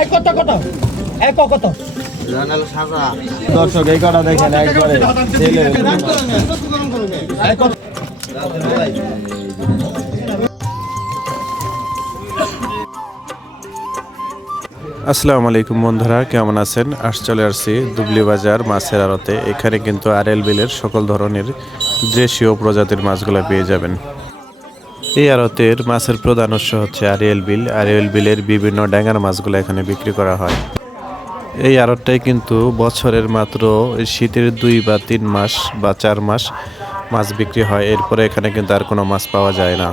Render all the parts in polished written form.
এক কত কত এক কত দর্শক এই কটা দেখেন একবারে এক কত আসসালামু আলাইকুম বন্ধুরা, কেমন আছেন? চলে আসছি দুবলি বাজার মাছের আড়তে। এখানে কিন্তু আরএল বিলের সকল ধরনের দেশীয় প্রজাতির মাছগুলো পেয়ে যাবেন। এই আড়তের মাছের প্রধান উৎস হচ্ছে আরএল বিল। আরএল বিলের বিভিন্ন ড্যাঙ্গার মাছগুলো এখানে বিক্রি করা হয়। এই আড়তটাই কিন্তু বছরের মাত্র শীতের 2 বা 3 মাস বা 4 মাস মাছ বিক্রি হয়, এরপরে এখানে কিন্তু আর কোনো মাছ পাওয়া যায় না।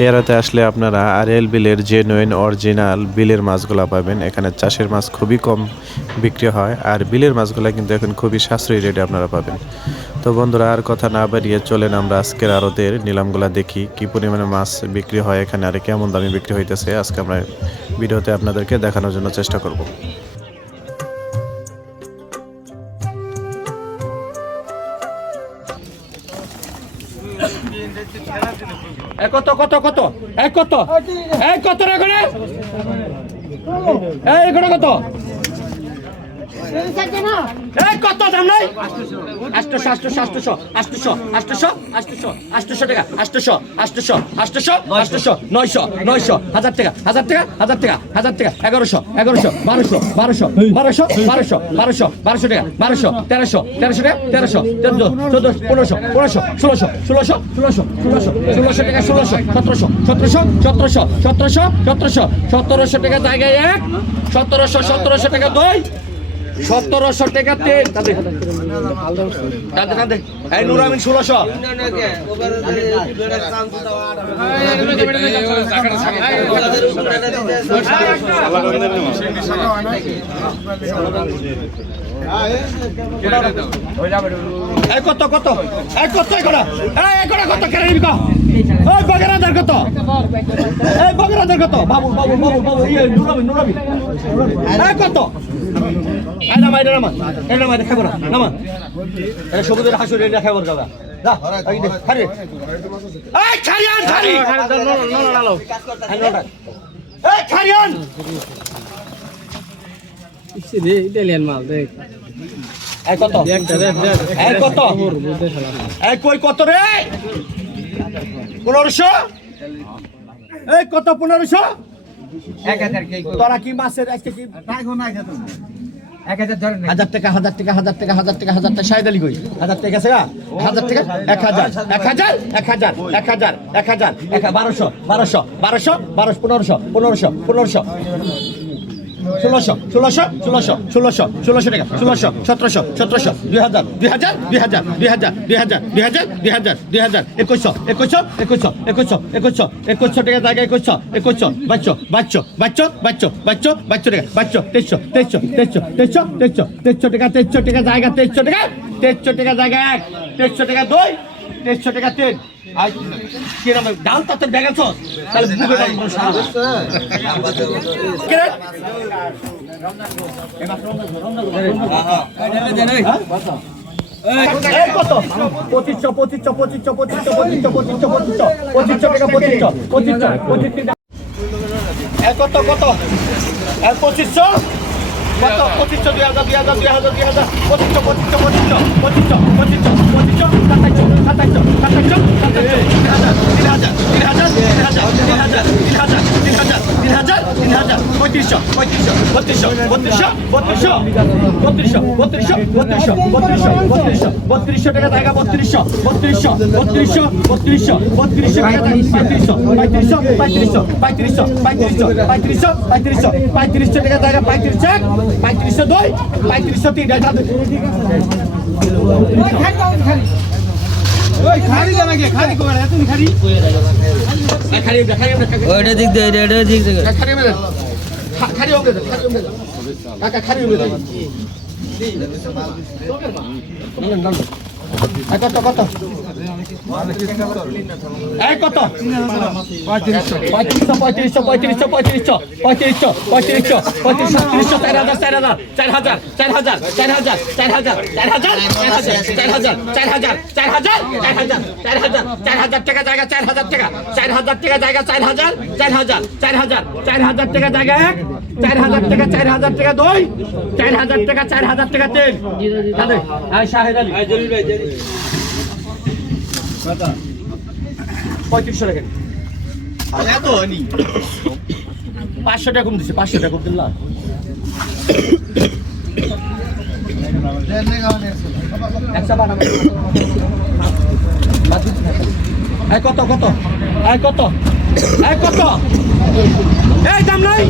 এই আড়তে আসলে আপনারা আরএল বিলের জেনুইন অরিজিনাল বিলের মাছগুলো পাবেন। এখানে চাষের মাছ খুবই কম বিক্রি হয়, আর বিলের মাছগুলো কিন্তু এখন খুবই সাশ্রয়ী রেটে আপনারা পাবেন। তো বন্ধুরা, আর কথা না বাড়িয়ে চলেন আমরা আজকের আড়তের নিলামগুলো দেখি, কি পরিমাণে মাছ বিক্রি হয় এখানে আর কেমন দামে বিক্রি হইতেছে। আজকে আমরা ভিডিওতে আপনাদেরকে দেখানোর জন্য চেষ্টা করব। কত কত কত এক কত এক কত রে করে এই করে কত এই কত দাম নাই 800 800 800 800 800 800 800 টাকা 800 800 800 800 900 900 1000 টাকা 1000 টাকা 1000 টাকা 1000 টাকা 1100 1100 1200 1200 1200 1200 1200 1200 টাকা 1200 1300 1300 টাকা 1300 14 1500 1500 1600 1600 1600 1600 টাকা 1600 1700 1700 1700 1700 1700 টাকা জায়গায় এক 1700 টাকা 2 1700 টাকা তেল কাঁদে এই নুর আমিন 1600 কত কত কত কত কেন নিবি ওই বগেরাদার কত এই বগেরাদার কত বাবু বাবু বাবু বাবু এই নুর আমিন কত নামা এটা নামা দেখাবো না নামা এটা সবুজের হাসুর এটা খাবার যাবে যা এই দে খারি এই খারিয়ান খারি এই খারিয়ান ইসে দে ইতালিয়ান মাল দেখ এই কত এই কত এই কই কত রে 1500 এই কত 1500 1000 কে তোরা কি মাছের আজকে কি টাকা না খেত 1000 ধরেন 1000 টাকা 1000 টাকা 1000 টাকা 1000 টাকা 1000 টাকা শাহিদ আলী কই 1000 টাকা আছে 1000 টাকা 1000 1200 1500 1600 টাকা 1600 1700 2000 2100 টাকা জায়গা 2100 বাচ্চো টাকা 2300 টাকা জায়গা 2300 টাকা জায়গা 2300 টাকা 2 2300 টাকা 3 আই কি নাম ডাল তাতে দেখাছ তাহলে বুকে দাম বড় সারা কেন কত 3200 টাকা জায়গা 3200 টাকা জায়গা 3500 2 3503 ওই খাড়ি জানা কে খাড়ি কোরা তুমি খাড়ি ওইটা দিক দে এটা দিক দে খাড়ি হবে কাকা খাড়ি হবে কত কত এই কত 3500 টাকা জায়গা 4000 টাকা জায়গা 4000 4,000 টাকা 4,000 টাকা দই 4,000 টাকা 4,000 টাকা তেল দাদা আয় শাহেদ আলী আয় জলিল ভাই 3500 টাকা এত হয়নি 500 টাকা কম দিছে 500 টাকা কম দিলা কত কত কত কত এই দাম নাই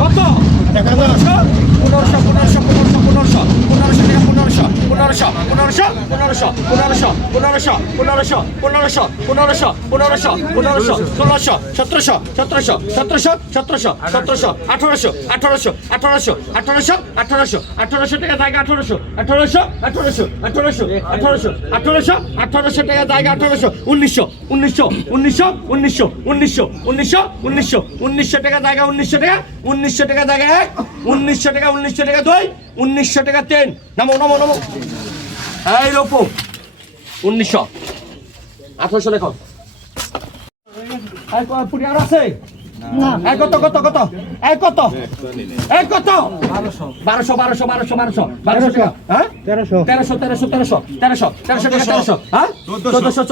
কত 1500 টাকা জায়গা 1800 টাকা জায়গা 1800 1900 টাকা জায়গা 1900 টাকা 1900 টাকা জায়গা 1900 টাকা 1900 টাকা দই 1900 টাকা তেল নামো নামো নামো এই রূপো 1900 1800 লেখো আর পুরি আর আছে না এই কত কত কত এই কত 1200 টাকা হ্যাঁ 1300 টাকা হ্যাঁ 1400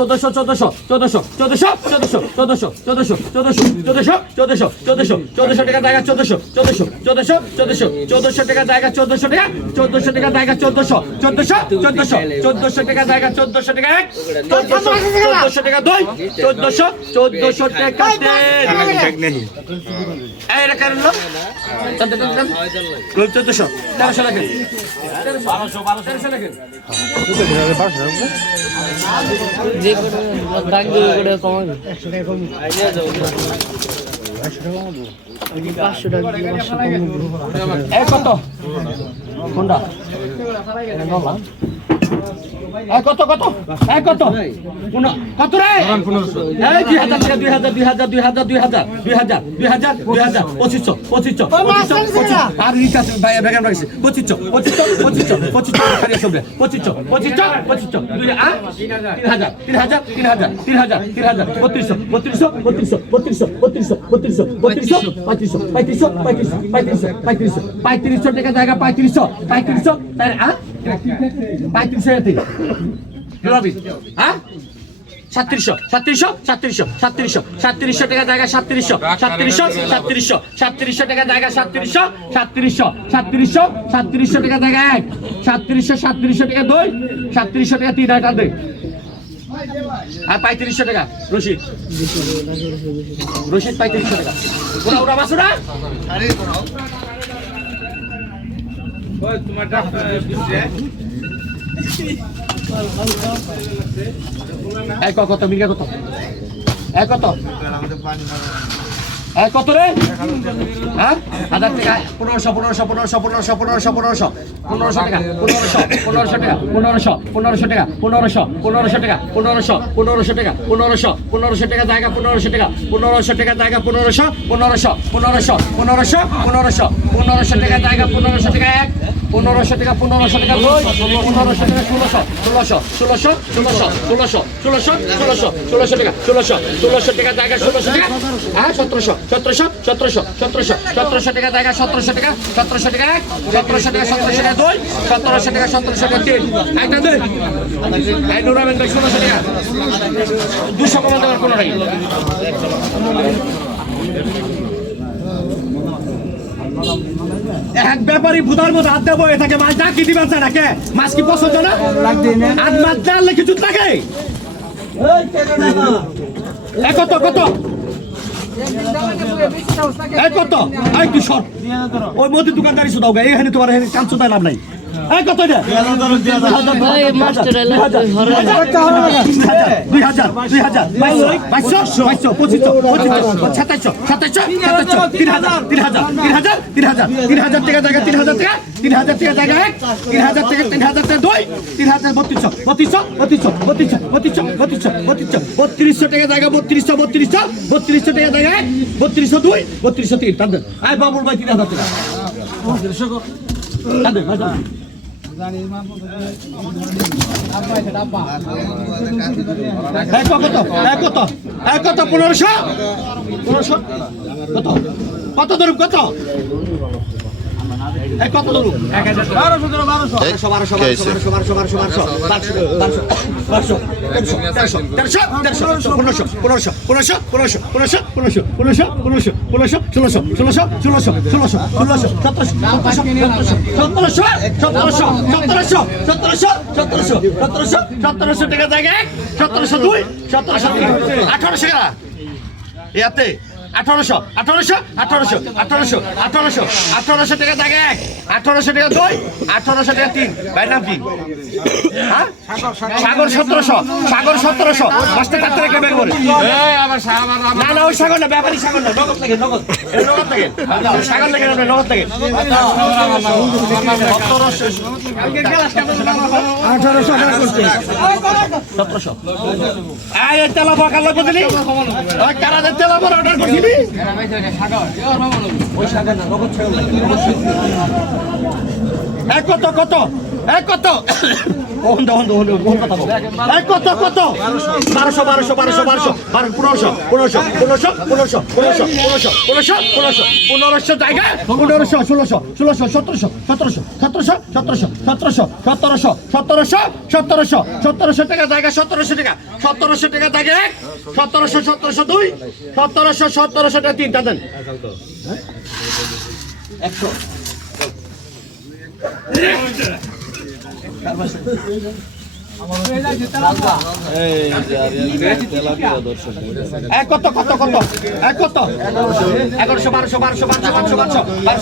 টাকা জায়গা 1400 টাকা জায়গা 1400 টাকা জায়গা 1400 টাকা জায়গা 1400 টাকা 1400 টাকা দই 1400 টাকা তেল এই রে কারণ 1400 1300 টাকা 1300 টাকা যে কোনো দাগ দিয়ে করে কমাবে 100 টাকা কম 500 টাকা এই কত কোনটা নলা কত কত কত কত রে 2000 টাকা 2500 আর রিচ আছে ভাই বেগান রাখছে 2500 খালি সব 2500 3500 টাকা জায়গা 3500 তাই 3500 হ্যাঁ 3700 টাকা জায়গা 3700 টাকা জায়গা 3700 টাকা জায়গা 3700 টাকা দই 3700 টাকা 3 টাকা দই আর 3500 টাকা রশিদ 3500 টাকা ওরা মাসুরা তোমার কত মিগা কত কত কত রে হ্যাঁ 1000 টাকা 1500 টাকা 1500 টাকা 1500 টাকা 1500 টাকা জায়গা 1500 টাকা 1500 টাকা জায়গা 1500 টাকা জায়গা 1500 টাকা 1500 টাকা 1500 টাকা 1500 টাকা 1600 টাকা 1600 টাকা জায়গা 1600 টাকা হ্যাঁ 1700 টাকা জায়গা 1700 টাকা 1700 টাকা 1700 টাকা 2 1700 টাকা 3 একটা দে এই নুরামেন 1600 টাকা 200 কম দেওয়ার কোনো নাই এক ব্যাপারী ভুদার মতো হাত দেবো এটাকে মাছ ডাকি দিবেন স্যার নাকি মাছ কি পছন্দ না আর মাছ ডাললে কিছু থাকে কত কত কত কি শর্ট ওই মোদির দোকানদারি শুধাও এখানে তোমার কাঞ্চু তাই লাভ নাই কত এটা 3200 টাকা জায়গা 3200 টাকা জায়গা 3202 3203 বাবুল ভাই 3000 টাকা কত 1500 কত কত ধরুন কত কত ধরুন 1700 টাকা জায়গা 1702 1800 টাকা ইয়াতে 1800 টাকা জায়গা 1800 টাকা 2 1800 টাকা 3 ভাই নাম কি হ্যাঁ সাগর 1700 মাস্টার কাটতে রেখে বের করে না না ওই সাগর না ব্যাপারী সাগর না নগদ লাগে নগদ লাগে সাগর লাগে না নগদ লাগে 1700 আয় তেলা বাকাল লাগবে দিলি ওই কারাদে তেলা বড় অর্ডার করছিলি ওই সাগর না নগদ ছাগল এক কত কত এক কত কত 1500 জায়গা 1500 1600 1700 টাকা জায়গা 1700 টাকা জায়গা 1700 2 1700 টাকা 3 টাকা দেন 100 কত 1100 1200 টাকা 1200 টাকা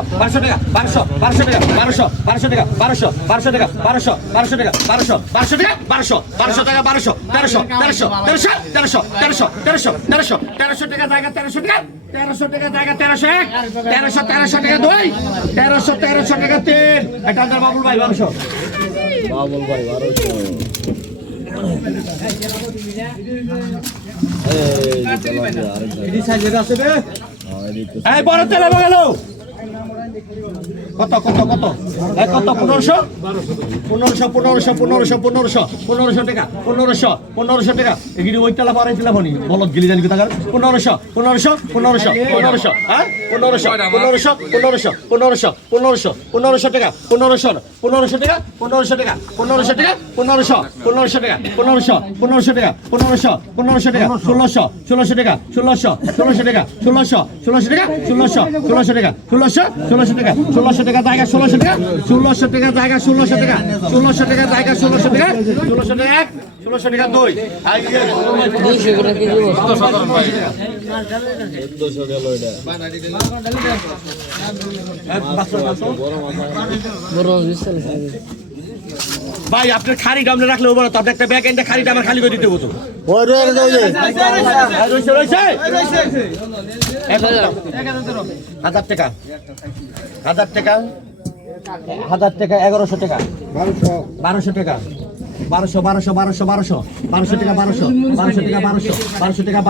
1200 টাকা 1200 টাকা 1200 টাকা 1200 টাকা 1300 টাকা 1300 টাকা জায়গা 1300 টাকা 1300 টাকা জায়গা 1301 1300 টাকা 2 1300 টাকা 3 এটা আন্দার বাবুল ভাই 1200 এই বড় তেলে গেল কত 1500 টাকা 1500 টাকা এগিয়ে ওই তেলা পারে তেলা বনি বলত গিলি জানি টাকা 1500 হ্যাঁ 1500 টাকা 1500 টাকা 1500 টাকা 1600 টাকা 1600 টাকা 1600 টাকা 1600 টাকা 1600 টাকা 1600 টাকা জায়গা 1600 টাকা 1600 টাকা জায়গা 1600 টাকা 1600 টাকা জায়গা 1600 টাকা 1600 টাকা 1 1600 টাকা 2 200 করে কেজি বড় বিশাল ভাই আপনার খাড়িটা আমরা রাখলে হবে না তো আপনি একটা ব্যাগ এন্ডে খাড়িটা আমার খালি করে দিতে হতো ওই রয়ে যাও যে রয়েছে 1000 টাকা 1100 টাকা 1200 টাকা 1200 টাকা 1200 টাকা 1200 টাকা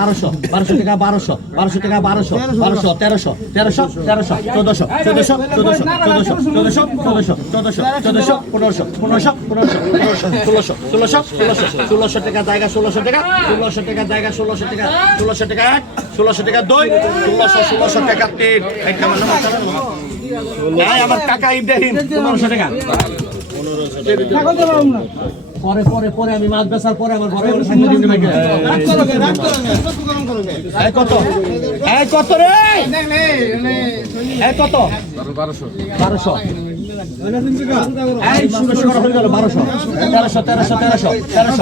1200 টাকা 1300 টাকা জায়গা 1600 টাকা 1600 টাকা জায়গা 1600 টাকা 1600 টাকা 1 1600 টাকা 2 1600 টাকা 3 একটা আমার নাম আমার কাকা ইব্রাহিম 1500 টাকা পরে আমি মাছ বেচার পরে আমার ঘরে কত রে কত 1200 এই 1600 হয়ে গেল 1200 1300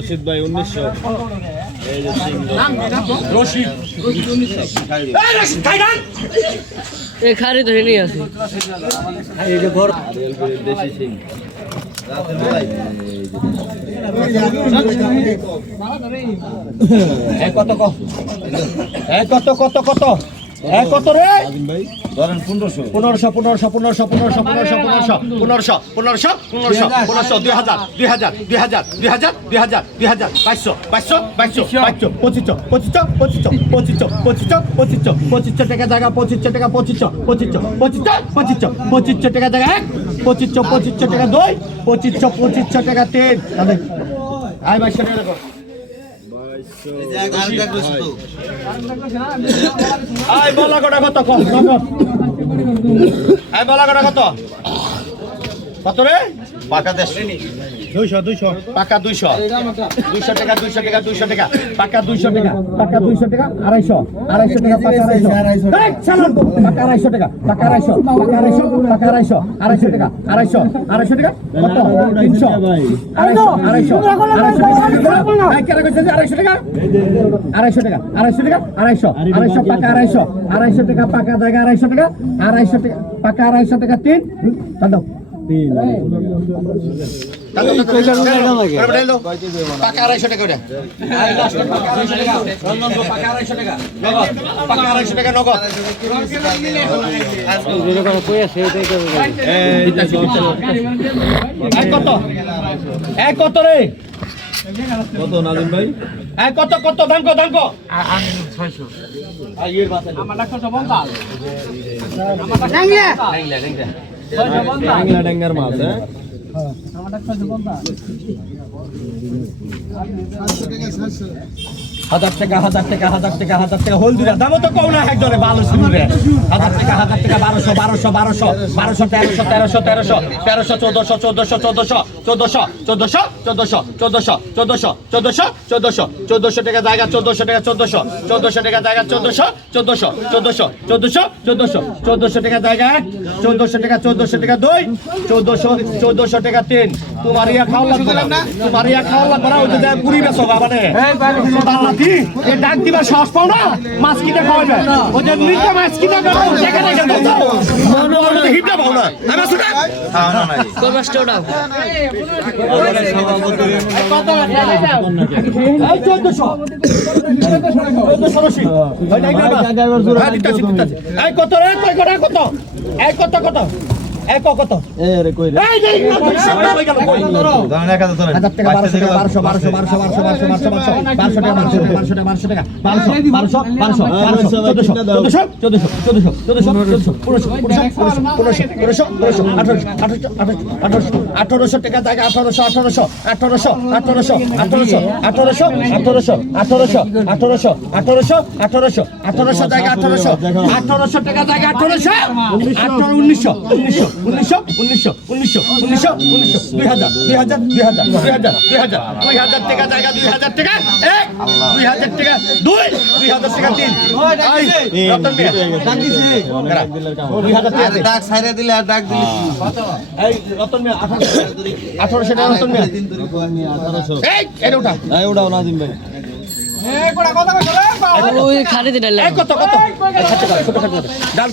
রশিদ ভাই 1900 এই খারি তো হেলি আছে দেশি সিং কত কত কত কত কত রে ভাই ধরেন 1500 1500 1500 1500 1500 1500 1500 1500 1500 2000 2000 2000 2000 2000 2000 2200 2200 2200 2500 2500 2500 2500 টাকা জায়গা 2500 টাকা 2500 2500 2500 টাকা জায়গা 2500 2500 টাকা 2 2500 2500 টাকা 3 আয় 2200 টাকা দেখো আয় বলা কটা কত আয় বলা কটা কত কত রে পাকা 200 পাকা 200 200 টাকা 200 টাকা 200 টাকা পাকা 200 টাকা পাকা 200 টাকা 250 250 টাকা পাকা 250 এই চালান তো পাকা 250 টাকা পাকা 250 পাকা 250 পাকা 250 250 টাকা 250 টাকা কত 300 ভাই 250 এই কেন কইছে 250 টাকা 250 টাকা 250 টাকা 250 পাকা 250 250 টাকা পাকা জায়গা 250 টাকা 250 টাকা পাকা 250 টাকা 3 দাও পাকা 250 টাকা পাকা 250 টাকা নগদ কত রে কত নাজিম ভাই কত কত দাম কত দাম কত বাংলা ড্যাঙ্গার মাছ হ্যাঁ হাজার টাকা হলদিরা দামও তো কম না একজনে ভালো শুনবে 1000 টাকা 1200 টাকা জায়গা 1400 টাকা 1400 টাকা জায়গা 1400 টাকা জায়গা 1400 টাকা 2 1400 টাকা 3 তোমার ইয়া খাওয়া লাগবে না তোমার ইয়া খাওয়া লাগবে না ওই যে পুরি বেচো বাবা নে বাংলাতি এ ডাক দিবা সাহস পাও না মাছ কিনে খাওয়াবে ওই যে নিটা মাছ কিনে খাওয়াবে টাকা টাকা দাও মনে হিপটা পাও না আমি শুনা খাও না নাই কোন মাছটা ওটাও এই 1400 এই কত রে কত এই কত এক কত এ রে কই রে এই যে কই গেল কই ধরেন 1000 ধরেন 1000 টাকা 1200 টাকা 1800 টাকা জায়গা 1800 জায়গা 1800 টাকা জায়গা 1900 2000 টাকা জায়গা 2000 টাকা 2000 টাকা 2000 টাকা 3 রতন মিয়া ডাক দিছি 2000 টাকা ডাক ছাইরা দিলে আর ডাক দিলি এই রতন মিয়া 1800 টাকা রতন মিয়া 1800 এই এটা উঠা এই ওটাও নাজিম ভাই ওই খাড়ি দিন এই কত ডাল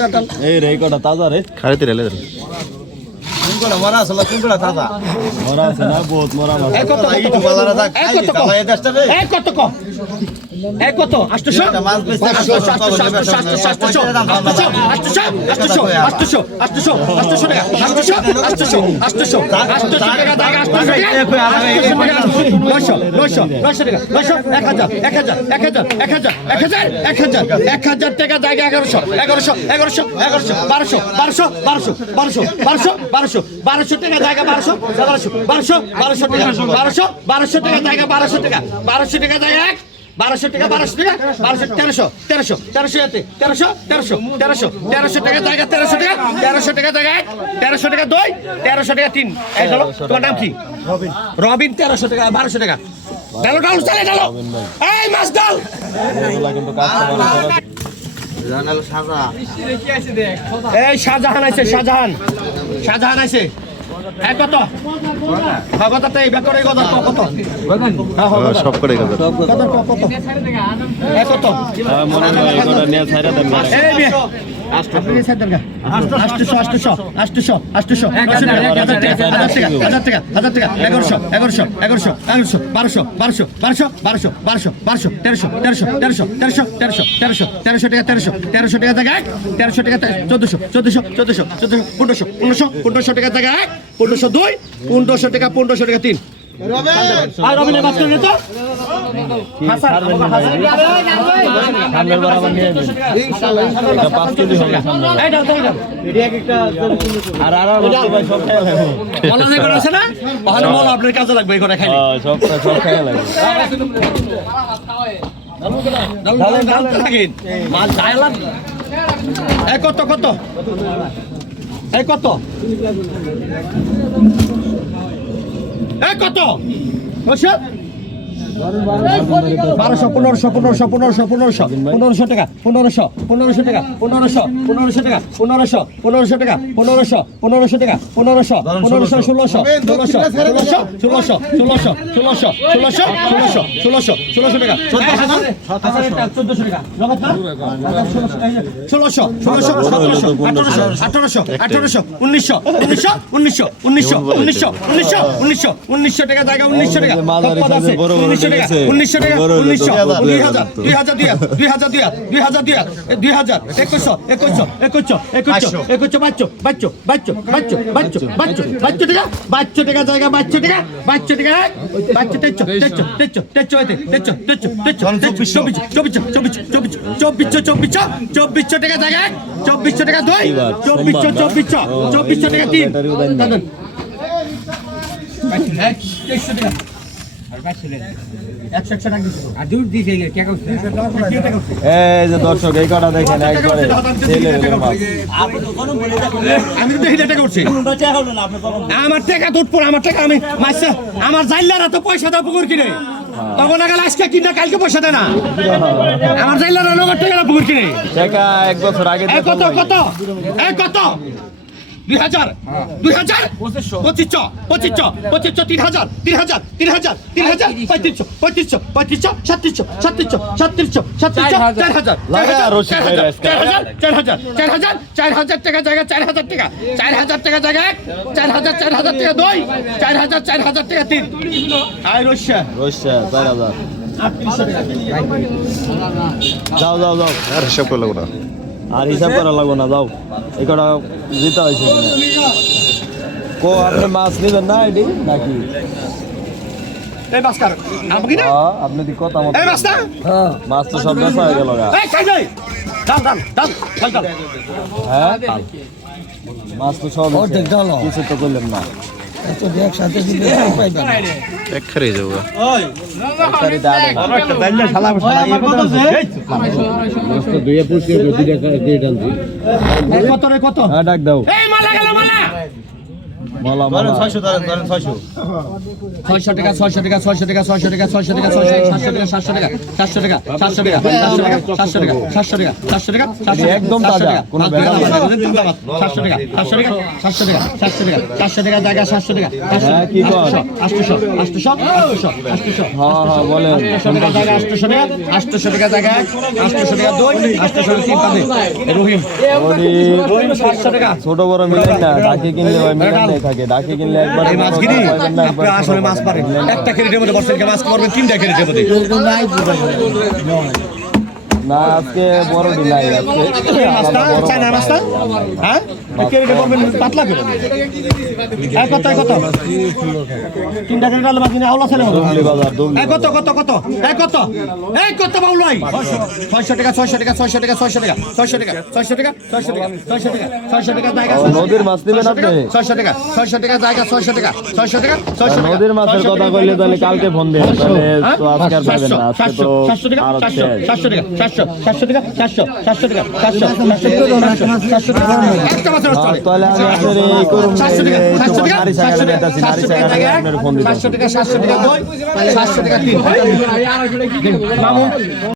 এই রে কটা তাজা রে খাড়িতে রেলে কোনটা মরা আছে কোনটা তাজা মরা আছে না বহুত মরা মাছ এই কত এই তো বাজারে থাক এই কত এই দেশটা রে এই কত এই কত 800 একটা মাছ বেচতে 1000 টাকা জায়গা 1100 টাকা জায়গা 1200 টাকা জায়গা 1200 টাকা 1200 টাকা জায়গা 1200 টাকা 1300 টাকা 1300 টাকা জায়গা 1300 টাকা জায়গা 1300 টাকা 2 1300 টাকা 3 এই হলো তোমার নাম কি রবিন 1300 টাকা 1200 টাকা ডালো চলে ডালো এই মাছ ডাল এগুলা কিন্তু কাস্টমার জানাল সাজা এই শাহজাহান আছে শাহজাহান আছে হ্যাঁ কত হ্যাঁ কত এই ব্যাপারে কত কত হ্যাঁ হ্যাঁ সব করে গেল কত কত হ্যাঁ কত মনে হয় এগুলো নিয়ে ছাইরা দেন এই বে আপনি সাইড দেন 800 আপনার কাজে লাগবে এই করে খাইলে মাছ ডায়লাম কত কত এই কত কত 1500 টাকা 1500 টাকা 1500 টাকা 1500 টাকা 1500 টাকা 1500 টাকা 1400 টাকা নগদ না 1600 1800 1900 টাকা জায়গা 1900 টাকা 1900 টাকা 1900 টাকা দর্শক এই কটা দেখেন একবারে আমার টাকা তো উঠবো আমার টাকা আমি মাসে আমার জাইলারা তো পয়সা দাও পুকুর কিনে তখন আগে আজকে কিনা কালকে পয়সা দেয় না আমার জাইলারা নগদ টাকা পুকুর কিনে টাকা 1 বছর আগে কত কত কত 2000 2500 3000 টাকা জায়গা 4000 টাকা 4000 টাকা জায়গা 4000 টাকা দুই 4000 টাকা তিন আই রশা 4000 যাও আর হিসাব করে লাগো না আর হিসাব করা লাগবো না যাও এই কটা জিতা হয়েছে কো আপনি মাছ নিবেন না এটি নাকি এই বাস্কার আমাকে না আপনি দি কথা মত এই বাস্তা মাছ তো সব বেচা হয়ে গেল গা এই খাই যাই দাম হ্যাঁ মাছ তো সব কিছু তো করলেন না এক খারে যাবো কত ডাক দাও মালা 600 টাকা 700 টাকা 700 টাকা 700 টাকা 700 টাকা 700 টাকা 700 টাকা একদম তাজা কোন বেলা 700 টাকা জায়গা 700 টাকা কি কর 800 হ্যাঁ বলেন 800 টাকা জায়গা 800 টাকা জায়গা 800 টাকা দুই 800 টাকা তিন পাবে রহিম 700 টাকা ছোট বড় মিলেন না ডাকে কিনলে হয় মিলেন থাকে ডাকে কিনলে একবার এই মাছ কিনি আপনি আসলে মাছ পারেন একটা ক্রেডিটের মধ্যে বর্ষের মাছ করবেন তিনটা ক্রেডিটের মধ্যে না আজকে বড় দিলাই আজকে মাছটা চায়না মাছটা হ্যাঁ ক্রেডিটে করবেন পাতলা করে কত তিনটা ক্রেডিট আলো মাছ কিনে আওলা ছেলে দুবলি বাজার দুবলি কত বাউলাই 600 টাকা জায়গা নদীর মাছ দিবেন আপনি 600 টাকা জায়গা 600 টাকা নদীর মাছের কথা কইলে তাহলে কালকে ফোন দেন তাহলে তো আজকে আর পাবেন না আজকে তো 700 টাকা আর 700 টাকা 400 টাকা একটা মাছের চলে তাহলে আমি আপনার এই করুন 700 টাকা এই তো নারী সাগরে যাচ্ছি নারী সাগরে আপনার ফোন দিবেন 700 টাকা 2 700 টাকা 3